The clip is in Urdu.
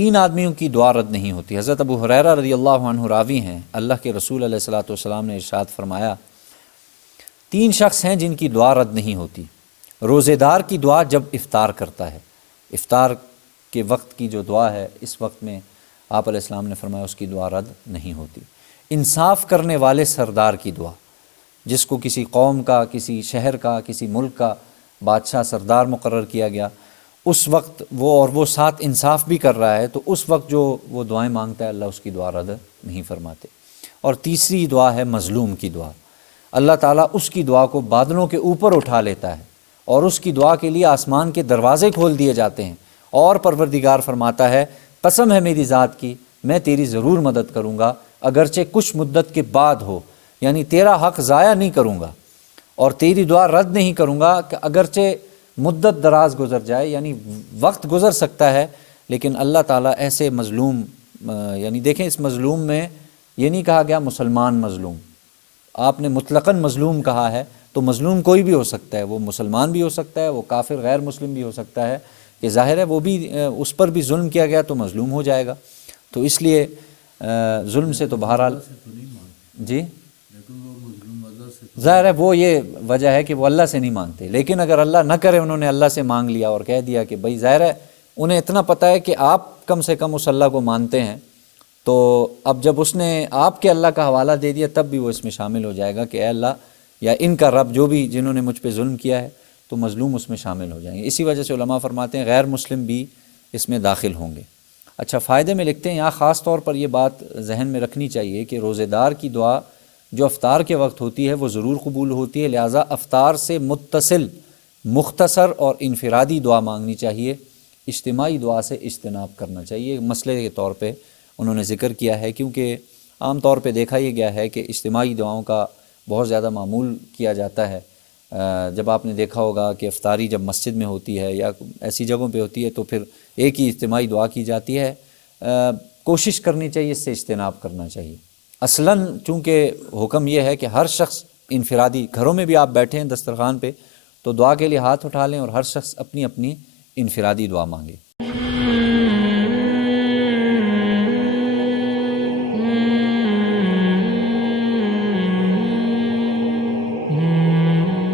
3 آدمیوں کی دعا رد نہیں ہوتی۔ حضرت ابو ہریرہ رضی اللہ عنہ راوی ہیں، اللہ کے رسول علیہ الصلوۃ والسلام نے ارشاد فرمایا 3 شخص ہیں جن کی دعا رد نہیں ہوتی۔ روزے دار کی دعا جب افطار کرتا ہے، افطار کے وقت کی جو دعا ہے، اس وقت میں آپ علیہ السلام نے فرمایا اس کی دعا رد نہیں ہوتی۔ انصاف کرنے والے سردار کی دعا، جس کو کسی قوم کا، کسی شہر کا، کسی ملک کا بادشاہ سردار مقرر کیا گیا، اس وقت وہ ساتھ انصاف بھی کر رہا ہے، تو اس وقت جو وہ دعائیں مانگتا ہے اللہ اس کی دعا رد نہیں فرماتے۔ اور تیسری دعا ہے مظلوم کی دعا، اللہ تعالیٰ اس کی دعا کو بادلوں کے اوپر اٹھا لیتا ہے اور اس کی دعا کے لیے آسمان کے دروازے کھول دیے جاتے ہیں، اور پروردگار فرماتا ہے قسم ہے میری ذات کی میں تیری ضرور مدد کروں گا، اگرچہ کچھ مدت کے بعد ہو، یعنی تیرا حق ضائع نہیں کروں گا اور تیری دعا رد نہیں کروں گا، کہ اگرچہ مدت دراز گزر جائے، یعنی وقت گزر سکتا ہے، لیکن اللہ تعالیٰ ایسے مظلوم، یعنی دیکھیں اس مظلوم میں یہ نہیں کہا گیا مسلمان مظلوم، آپ نے مطلقاً مظلوم کہا ہے، تو مظلوم کوئی بھی ہو سکتا ہے، وہ مسلمان بھی ہو سکتا ہے، وہ کافر غیر مسلم بھی ہو سکتا ہے، کہ ظاہر ہے وہ بھی اس پر بھی ظلم کیا گیا تو مظلوم ہو جائے گا۔ تو اس لیے ظلم سے تو بہرحال جی ظاہر ہے وہ یہ وجہ ہے کہ وہ اللہ سے نہیں مانگتے، لیکن اگر اللہ نہ کرے انہوں نے اللہ سے مانگ لیا اور کہہ دیا کہ بھائی ظاہر ہے انہیں اتنا پتہ ہے کہ آپ کم سے کم اس اللہ کو مانتے ہیں، تو اب جب اس نے آپ کے اللہ کا حوالہ دے دیا تب بھی وہ اس میں شامل ہو جائے گا کہ اے اللہ یا ان کا رب جو بھی جنہوں نے مجھ پہ ظلم کیا ہے، تو مظلوم اس میں شامل ہو جائیں گے۔ اسی وجہ سے علماء فرماتے ہیں غیر مسلم بھی اس میں داخل ہوں گے۔ اچھا، فائدے میں لکھتے ہیں یہاں خاص طور پر یہ بات ذہن میں رکھنی چاہیے کہ روزے دار کی دعا جو افطار کے وقت ہوتی ہے وہ ضرور قبول ہوتی ہے، لہٰذا افطار سے متصل مختصر اور انفرادی دعا مانگنی چاہیے، اجتماعی دعا سے اجتناب کرنا چاہیے۔ مسئلے کے طور پہ انہوں نے ذکر کیا ہے، کیونکہ عام طور پہ دیکھا یہ گیا ہے کہ اجتماعی دعاؤں کا بہت زیادہ معمول کیا جاتا ہے۔ جب آپ نے دیکھا ہوگا کہ افطاری جب مسجد میں ہوتی ہے یا ایسی جگہوں پہ ہوتی ہے تو پھر ایک ہی اجتماعی دعا کی جاتی ہے۔ کوشش کرنی چاہیے اس سے اجتناب کرنا چاہیے۔ اصلاً چونکہ حکم یہ ہے کہ ہر شخص انفرادی، گھروں میں بھی آپ بیٹھے ہیں دسترخوان پہ تو دعا کے لیے ہاتھ اٹھا لیں اور ہر شخص اپنی اپنی انفرادی دعا مانگے۔